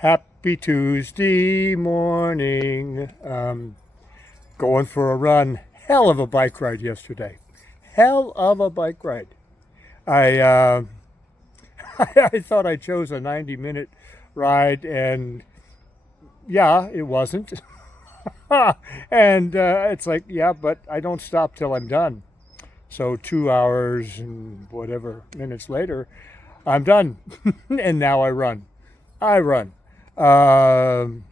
Happy Tuesday morning. Going for a run. Hell of a bike ride yesterday. Hell of a bike ride. I I thought I chose a 90-minute ride, and yeah, it wasn't. And it's like, yeah, but I don't stop till I'm done. So 2 hours and whatever minutes later, I'm done. And now I run. I run. Um,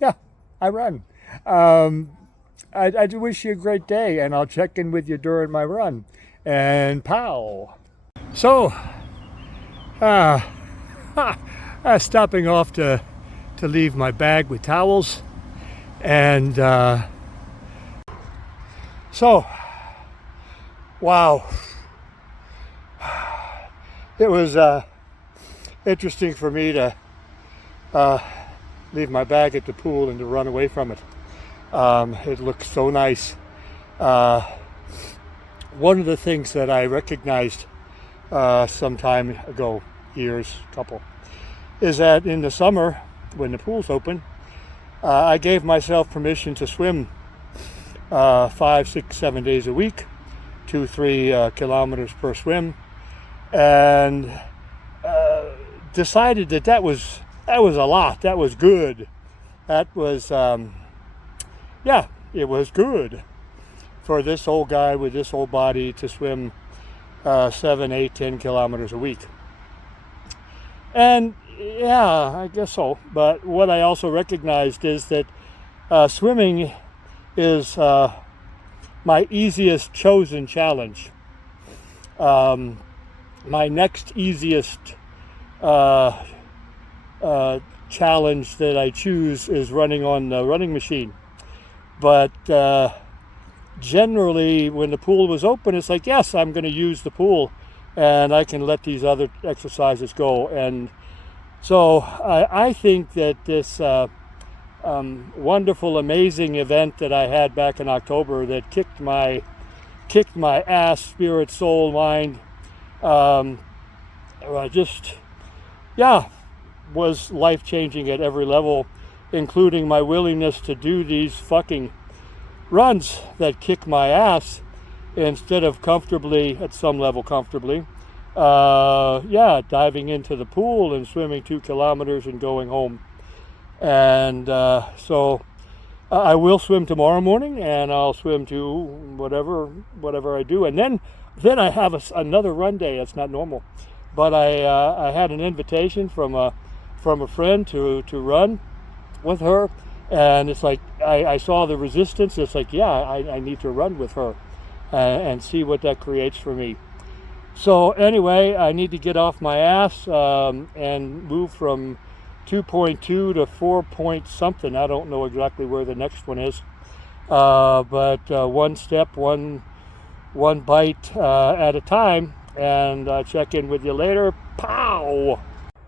yeah, I run. Um, I do wish you a great day, and I'll check in with you during my run. And pow. So, uh, stopping off to leave my bag with towels. And so, wow. It was interesting for me to leave my bag at the pool and to run away from it. It looked so nice. One of the things that I recognized some time ago, couple, is that in the summer, when the pool's open, I gave myself permission to swim 5, 6, 7 days a week, 2-3 kilometers per swim, and decided that was a lot. That was good. That was it was good for this old guy with this old body to swim 7, 8, 10 kilometers a week. And yeah, I guess so. But what I also recognized is that swimming is my easiest chosen challenge. My next easiest challenge that I choose is running on the running machine. But generally, when the pool was open, it's like, yes, I'm going to use the pool, and I can let these other exercises go. And so I think that this wonderful, amazing event that I had back in October that kicked my ass, spirit, soul, mind, was life-changing at every level, including my willingness to do these fucking runs that kick my ass instead of at some level comfortably, diving into the pool and swimming 2 kilometers and going home. And so I will swim tomorrow morning, and I'll swim to whatever I do. And then I have another run day. That's not normal. But I had an invitation from a friend to run with her, and it's like I saw the resistance. It's like, yeah, I need to run with her and see what that creates for me. So anyway, I need to get off my ass and move from 2.2 to 4 point something. I don't know exactly where the next one is, but one step, one bite at a time. And check in with you later. Pow!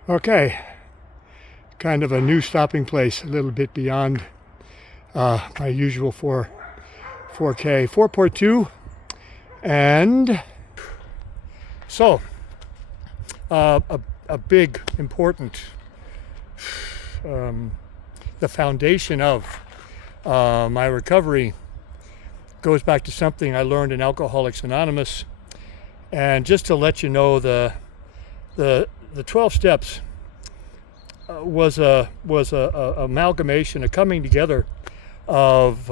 Okay, kind of a new stopping place, a little bit beyond my usual 4K, 4.2. And so, a big, important, the foundation of my recovery goes back to something I learned in Alcoholics Anonymous. And just to let you know, the 12 steps was a amalgamation, a coming together of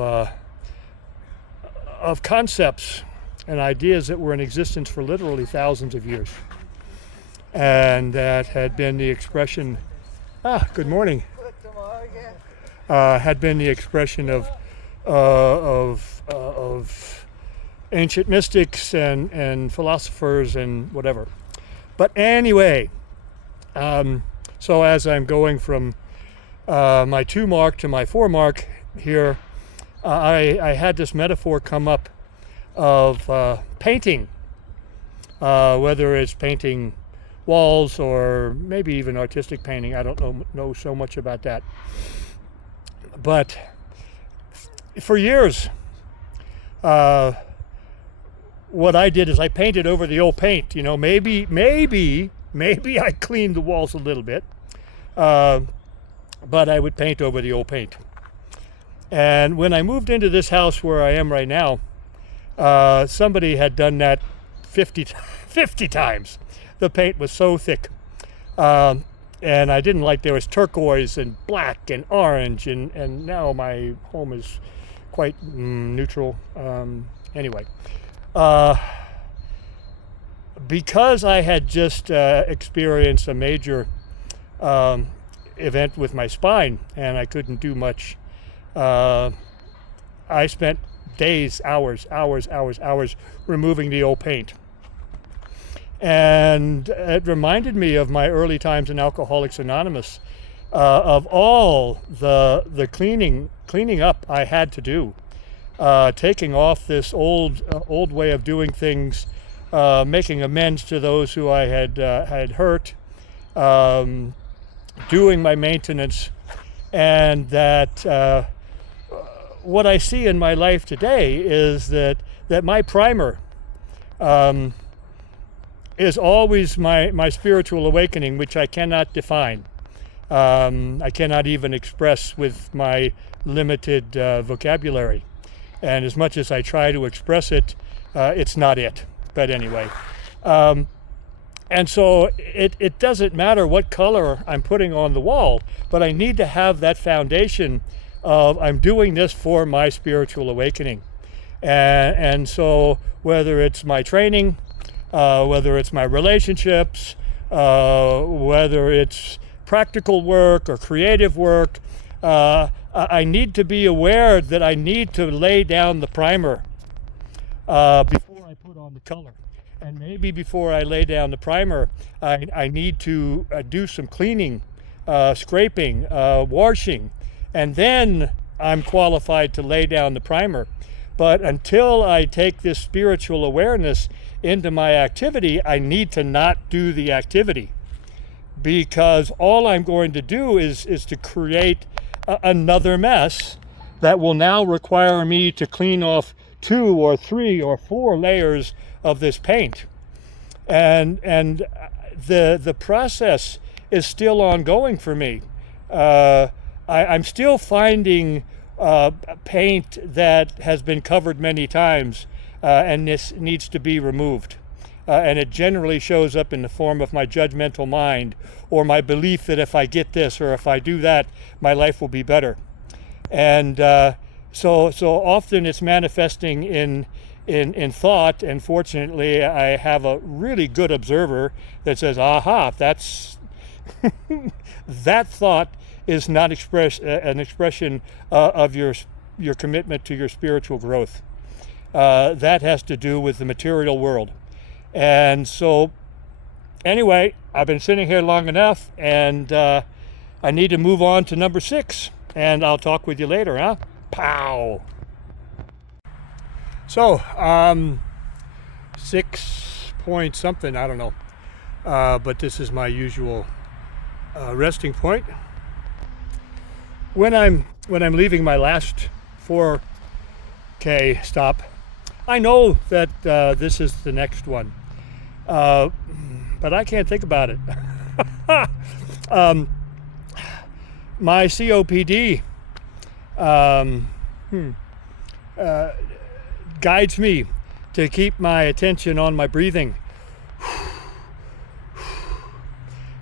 concepts and ideas that were in existence for literally thousands of years, and that had been the expression. Good morning. Had been the expression of ancient mystics and philosophers and whatever. But anyway, so as I'm going from my 2 mark to my 4 mark here, I had this metaphor come up of painting, whether it's painting walls or maybe even artistic painting. I don't know so much about that. But for years, what I did is I painted over the old paint. Maybe I cleaned the walls a little bit. but I would paint over the old paint. And when I moved into this house where I am right now, somebody had done that 50 times. The paint was so thick. And I didn't like, there was turquoise and black and orange, and now my home is quite neutral. Anyway, because I had just experienced a major event with my spine and I couldn't do much, I spent days, hours removing the old paint. And it reminded me of my early times in Alcoholics Anonymous, of all the cleaning up I had to do, taking off this old way of doing things, making amends to those who I had hurt, doing my maintenance, and that what I see in my life today is that my primer is always my spiritual awakening, which I cannot define. I cannot even express with my limited vocabulary. And as much as I try to express it, it's not it. But anyway. And so it doesn't matter what color I'm putting on the wall, but I need to have that foundation of I'm doing this for my spiritual awakening. And so whether it's my training, whether it's my relationships, whether it's practical work or creative work, I need to be aware that I need to lay down the primer before I put on the color. And maybe before I lay down the primer, I need to do some cleaning, scraping, washing, and then I'm qualified to lay down the primer. But until I take this spiritual awareness into my activity, I need to not do the activity, because all I'm going to do is to create another mess that will now require me to clean off 2 or 3 or 4 layers of this paint. And the process is still ongoing for me. I'm still finding paint that has been covered many times, and this needs to be removed. And it generally shows up in the form of my judgmental mind, or my belief that if I get this or if I do that, my life will be better. And so often it's manifesting in thought, and fortunately I have a really good observer that says, aha, that's that thought is not an expression of your commitment to your spiritual growth. That has to do with the material world. And so anyway, I've been sitting here long enough, and I need to move on to number 6, and I'll talk with you later, huh? Pow! So, 6 point something, I don't know. But this is my usual resting point. When I'm leaving my last 4K stop, I know that this is the next one, but I can't think about it. My COPD guides me to keep my attention on my breathing,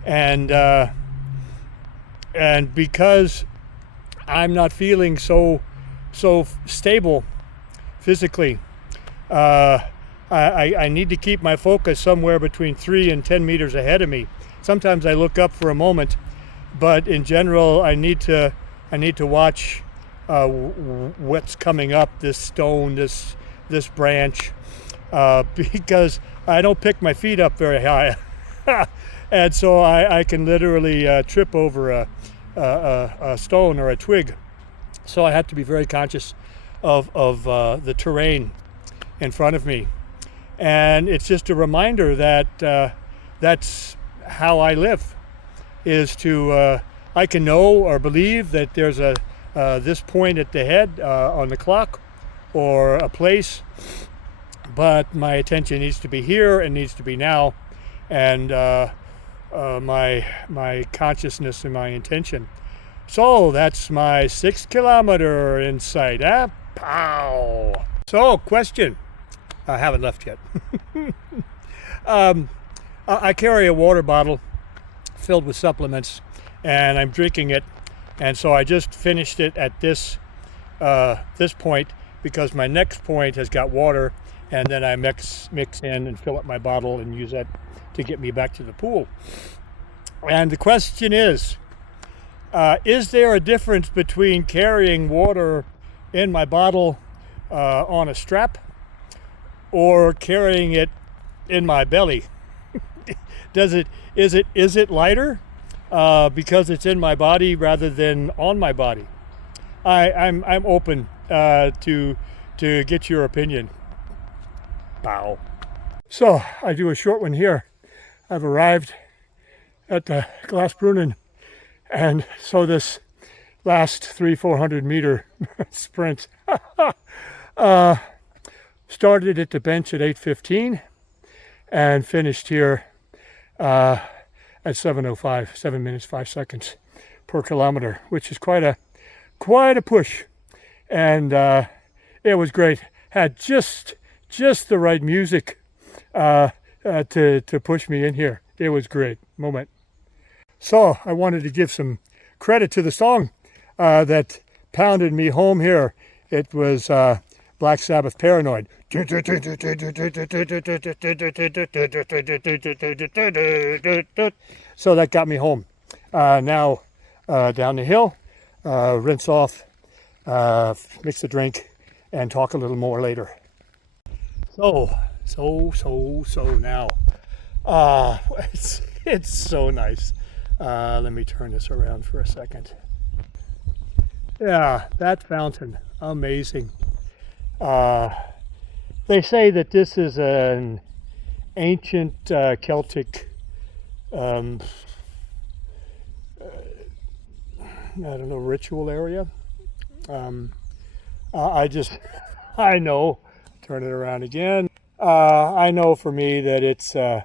and because I'm not feeling so stable physically, I need to keep my focus somewhere between 3 and 10 meters ahead of me. Sometimes I look up for a moment, but in general I need to watch what's coming up, this stone, this branch, because I don't pick my feet up very high. And so I can literally trip over a stone or a twig. So I have to be very conscious of the terrain in front of me. And it's just a reminder that that's how I live, is to, I can know or believe that there's this point at the head on the clock, or a place, but my attention needs to be here and needs to be now, and my consciousness and my intention So that's my 6 kilometer insight, eh? Pow! So, question. I haven't left yet. I carry a water bottle filled with supplements, and I'm drinking it. And so I just finished it at this point because my next point has got water, and then I mix in and fill up my bottle and use that to get me back to the pool. And the question is there a difference between carrying water in my bottle on a strap or carrying it in my belly? Is it lighter because it's in my body rather than on my body? I'm open to get your opinion. Bow. So I do a short one here. I've arrived at the Glassbrunnen, and so this last 300-400 meter sprint started at the bench at 8:15 and finished here at 7:05, 7 minutes 5 seconds per kilometer, which is quite a push, and it was great. Had just the right music to push me in here. It was great moment. So I wanted to give some credit to the song that pounded me home here. It was Black Sabbath, Paranoid. So that got me home. Now down the hill, rinse off, mix the drink, and talk a little more later. So now, it's so nice. Let me turn this around for a second. Yeah, that fountain, amazing. They say that this is an ancient Celtic, I don't know, ritual area. I know, turn it around again. I know for me that it's a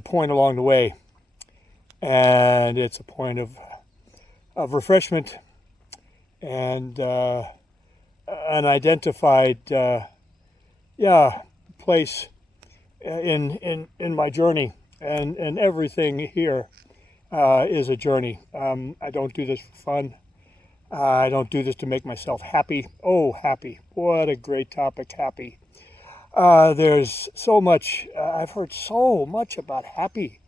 point along the way, and it's a point of refreshment and an identified place in my journey, and everything here is a journey. I don't do this for fun. I don't do this to make myself happy. Oh, happy. What a great topic, happy. There's so much, I've heard so much about happy.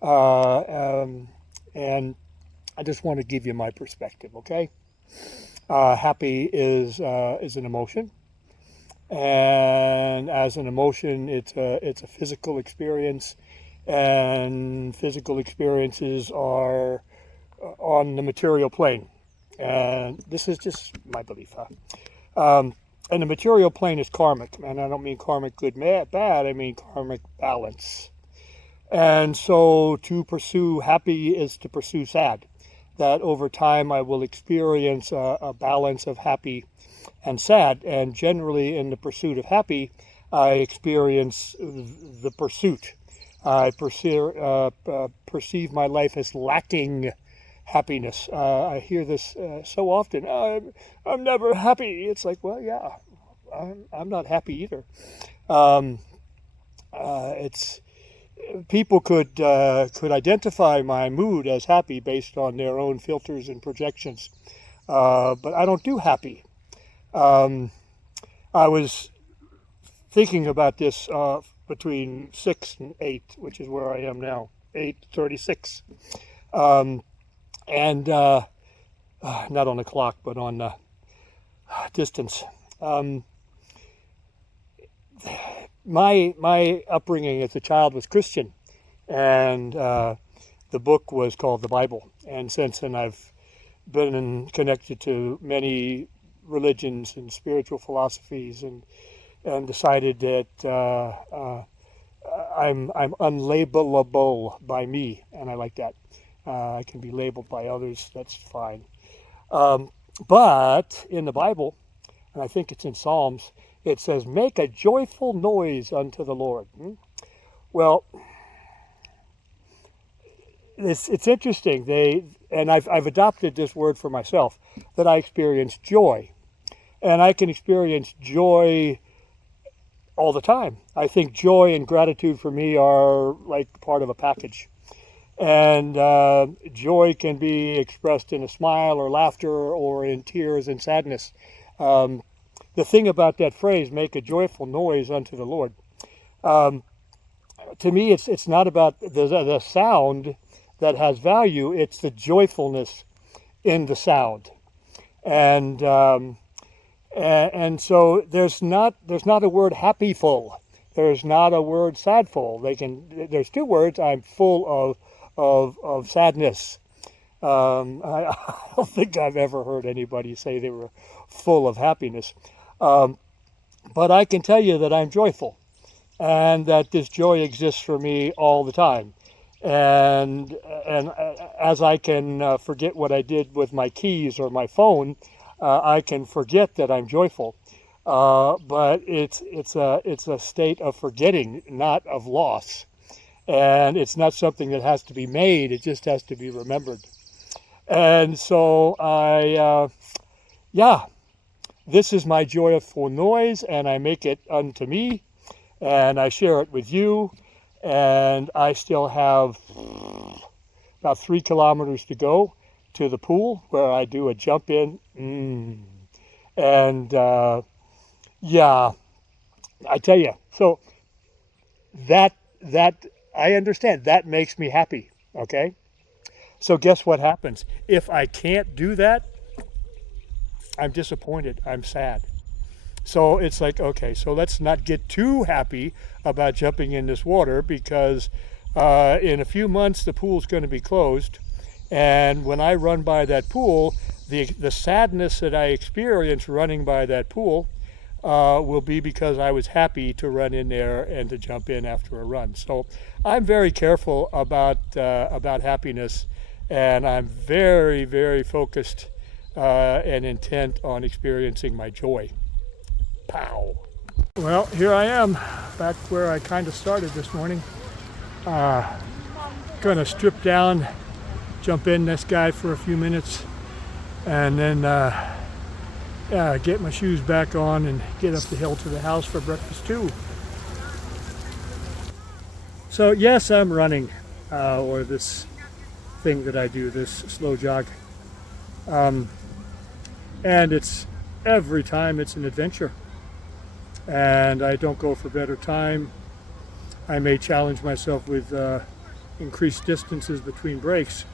And I just want to give you my perspective, okay? Happy is an emotion. And as an emotion, it's a physical experience. And physical experiences are on the material plane. And this is just my belief, and the material plane is karmic, and I don't mean karmic good, bad, I mean karmic balance. And so to pursue happy is to pursue sad, that over time I will experience a balance of happy and sad, and generally in the pursuit of happy, I experience the pursuit. I perceive my life as lacking happiness. I hear this so often. I'm never happy. It's like, well, yeah, I'm not happy either. It's people could identify my mood as happy based on their own filters and projections, but I don't do happy. I was thinking about this between 6 and 8, which is where I am now, 8:36. And not on the clock, but on distance. My upbringing as a child was Christian, and the book was called the Bible. And since then, I've been connected to many religions and spiritual philosophies, and decided that I'm unlabelable by me, and I like that. I can be labeled by others, that's fine. But in the Bible, and I think it's in Psalms, it says, make a joyful noise unto the Lord. Well, it's interesting. I've adopted this word for myself, that I experience joy, and I can experience joy all the time. I think joy and gratitude for me are like part of a package. And joy can be expressed in a smile or laughter or in tears and sadness. Um, the thing about that phrase, make a joyful noise unto the Lord, um, to me, it's not about the sound that has value, it's the joyfulness in the sound. And, and so there's not a word happyful. There's not a word sadful. There's two words. I'm full of sadness. I don't think I've ever heard anybody say they were full of happiness. Um, but I can tell you that I'm joyful, and that this joy exists for me all the time. And as I can forget what I did with my keys or my phone, I can forget that I'm joyful. But it's a state of forgetting, not of loss. And it's not something that has to be made, it just has to be remembered. And so yeah, this is my joyful noise, and I make it unto me, and I share it with you. And I still have about 3 kilometers to go to the pool where I do a jump in. And yeah, I tell you, so that I understand, that makes me happy. Okay, so guess what happens if I can't do that? I'm disappointed, I'm sad. So it's like, okay, so let's not get too happy about jumping in this water, because in a few months the pool's going to be closed. And when I run by that pool, the sadness that I experience running by that pool will be because I was happy to run in there and to jump in after a run. So I'm very careful about happiness, and I'm very, very focused and intent on experiencing my joy. Pow. Well, here I am, back where I kind of started this morning. Gonna strip down, jump in this guy for a few minutes, and then get my shoes back on and get up the hill to the house for breakfast too. So yes, I'm running, or this thing that I do, this slow jog. And it's every time it's an adventure. And I don't go for better time. I may challenge myself with increased distances between breaks,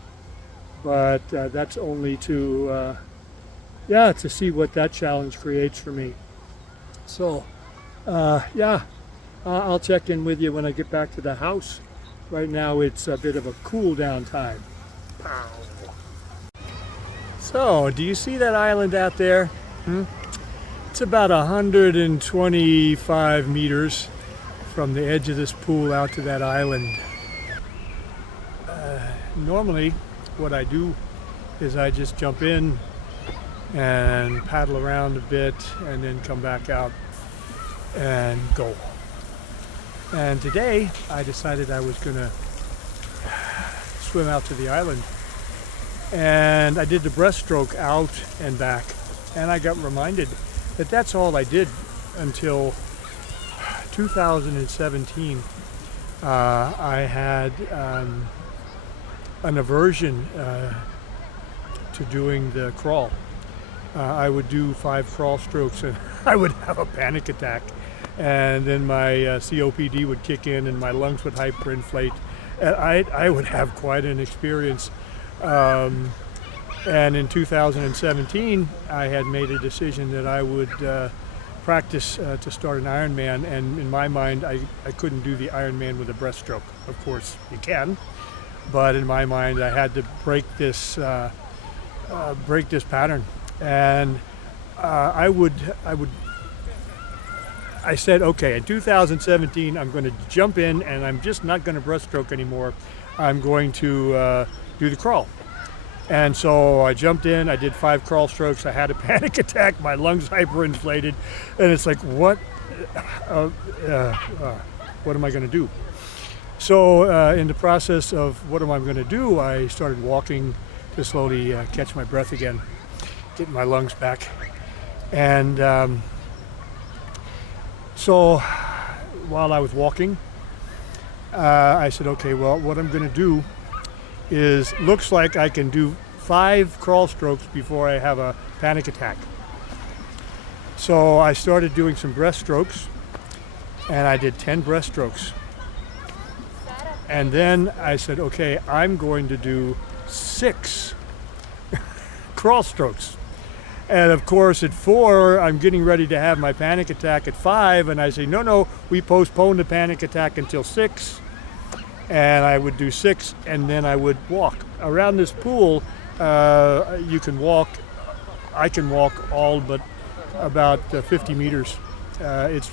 but that's only to see what that challenge creates for me. So yeah, I'll check in with you when I get back to the house. Right now it's a bit of a cool down time. Pow. So, do you see that island out there? It's about 125 meters from the edge of this pool out to that island. Normally, what I do is I just jump in and paddle around a bit and then come back out and go. And today, I decided I was going to swim out to the island. And I did the breaststroke out and back, and I got reminded that that's all I did until 2017. I had an aversion to doing the crawl. I would do 5 crawl strokes and I would have a panic attack, and then my COPD would kick in and my lungs would hyperinflate, and I would have quite an experience. And in 2017, I had made a decision that I would practice to start an Ironman, and in my mind, I couldn't do the Ironman with a breaststroke. Of course, you can, but in my mind, I had to break this pattern. And I said, okay, in 2017, I'm going to jump in, and I'm just not going to breaststroke anymore. I'm going to do the crawl. And so I jumped in, I did 5 crawl strokes, I had a panic attack, my lungs hyperinflated, and it's like, what am I going to do? So in the process of what am I going to do, I started walking to slowly catch my breath again, get my lungs back. And so while I was walking, I said, okay, well, what I'm going to do is, looks like I can do 5 crawl strokes before I have a panic attack. So I started doing some breaststrokes, and I did 10 breaststrokes. And then I said, okay, I'm going to do 6 crawl strokes. And of course, at 4, I'm getting ready to have my panic attack at 5, and I say, no, we postpone the panic attack until 6. And I would do 6, and then I would walk around this pool. You can walk. I can walk all but about 50 meters. It's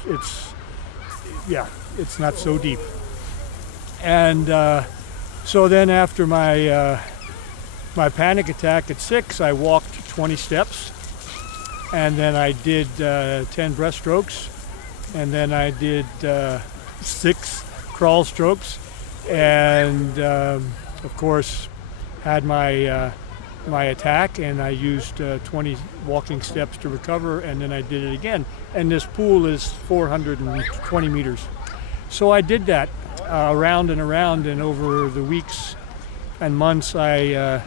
not so deep. And so then after my panic attack at 6, I walked 20 steps, and then I did 10 breaststrokes, and then I did 6 crawl strokes, and of course had my attack, and I used 20 walking steps to recover, and then I did it again. And this pool is 420 meters. So I did that around and around, and over the weeks and months I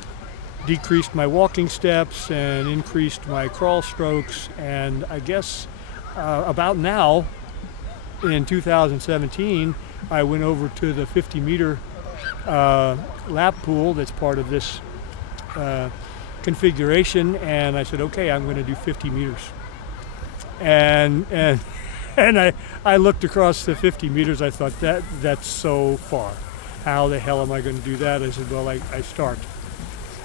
decreased my walking steps and increased my crawl strokes, and I guess about now in 2017 I went over to the 50-meter lap pool that's part of this configuration, and I said, okay, I'm going to do 50 meters. And I looked across the 50 meters. I thought, that's so far. How the hell am I going to do that? I said, well, I start.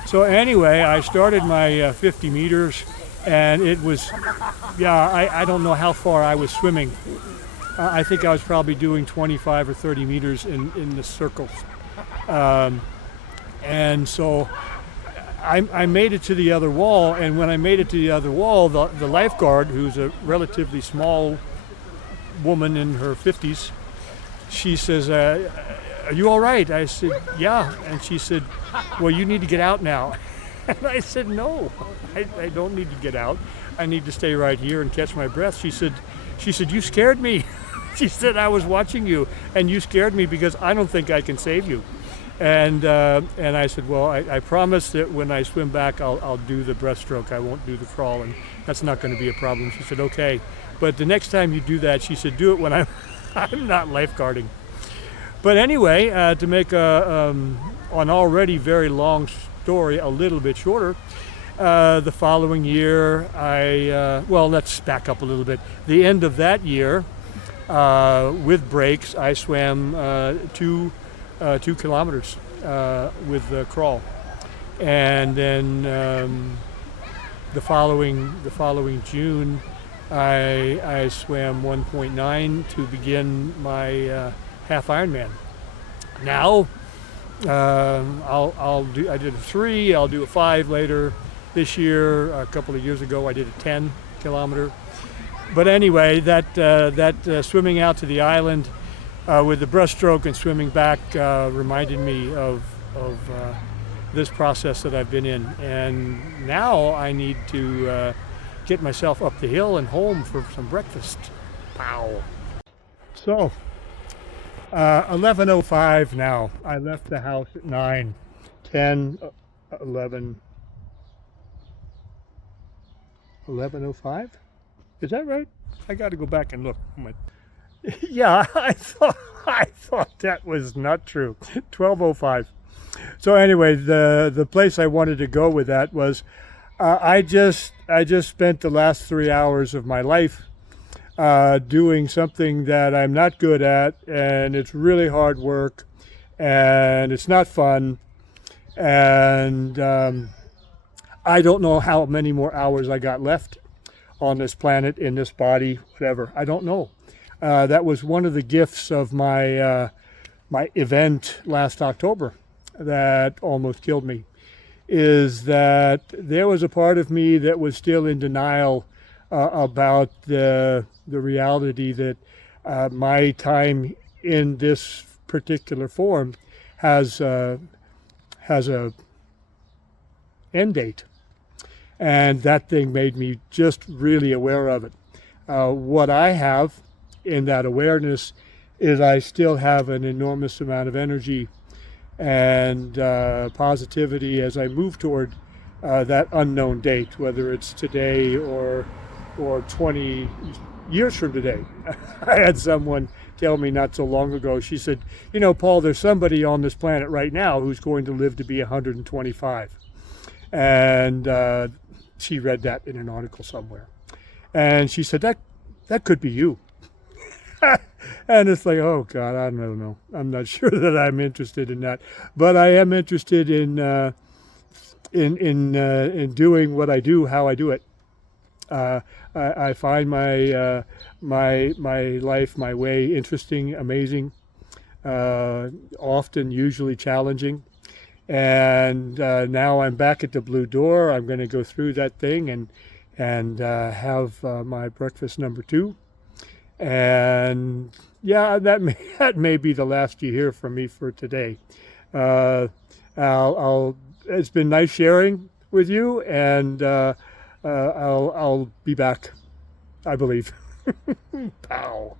So anyway, I started my 50 meters, and it was, I don't know how far I was swimming. I think I was probably doing 25 or 30 meters in the circles. And so I made it to the other wall, and when I made it to the other wall, the lifeguard, who's a relatively small woman in her 50s, she says, are you all right? I said, yeah. And she said, well, you need to get out now. And I said, no, I don't need to get out. I need to stay right here and catch my breath. She said, you scared me. She said, I was watching you, and you scared me because I don't think I can save you. And I said, well, I promise that when I swim back, I'll do the breaststroke. I won't do the crawl, and that's not going to be a problem. She said, okay. But the next time you do that, she said, do it when I'm not lifeguarding. But anyway, to make an already very long story a little bit shorter, the following year, let's back up a little bit. The end of that year, with breaks, I swam 2 kilometers with the crawl, and then the following June, I swam 1.9 to begin my half Ironman. Now I did a 3. I'll do a 5 later this year. A couple of years ago, I did a 10 kilometer. But anyway, that swimming out to the island with the breaststroke and swimming back reminded me of this process that I've been in. And now I need to get myself up the hill and home for some breakfast. Pow. So, 11:05 now. I left the house at 9, 10, 11, 11:05? Is that right? I got to go back and look. Yeah, I thought that was not true. 12:05. So anyway, the place I wanted to go with that was I just spent the last 3 hours of my life doing something that I'm not good at, and it's really hard work, and it's not fun, and I don't know how many more hours I got left on this planet, in this body, whatever. I don't know. That was one of the gifts of my my event last October that almost killed me, is that there was a part of me that was still in denial about the reality that my time in this particular form has has a end date, and that thing made me just really aware of it. What I have in that awareness is I still have an enormous amount of energy and positivity as I move toward that unknown date, whether it's today or 20 years from today. I had someone tell me not so long ago, she said, you know, Paul, there's somebody on this planet right now who's going to live to be 125. And she read that in an article somewhere. And she said, that could be you. And it's like, oh God, I don't know. I'm not sure that I'm interested in that, but I am interested in doing what I do, how I do it. I find my life, my way interesting, amazing, often usually challenging. And now I'm back at the Blue Door. I'm going to go through that thing and have my breakfast number 2. And yeah, that may be the last you hear from me for today. It's been nice sharing with you, and I'll be back, I believe. Pow.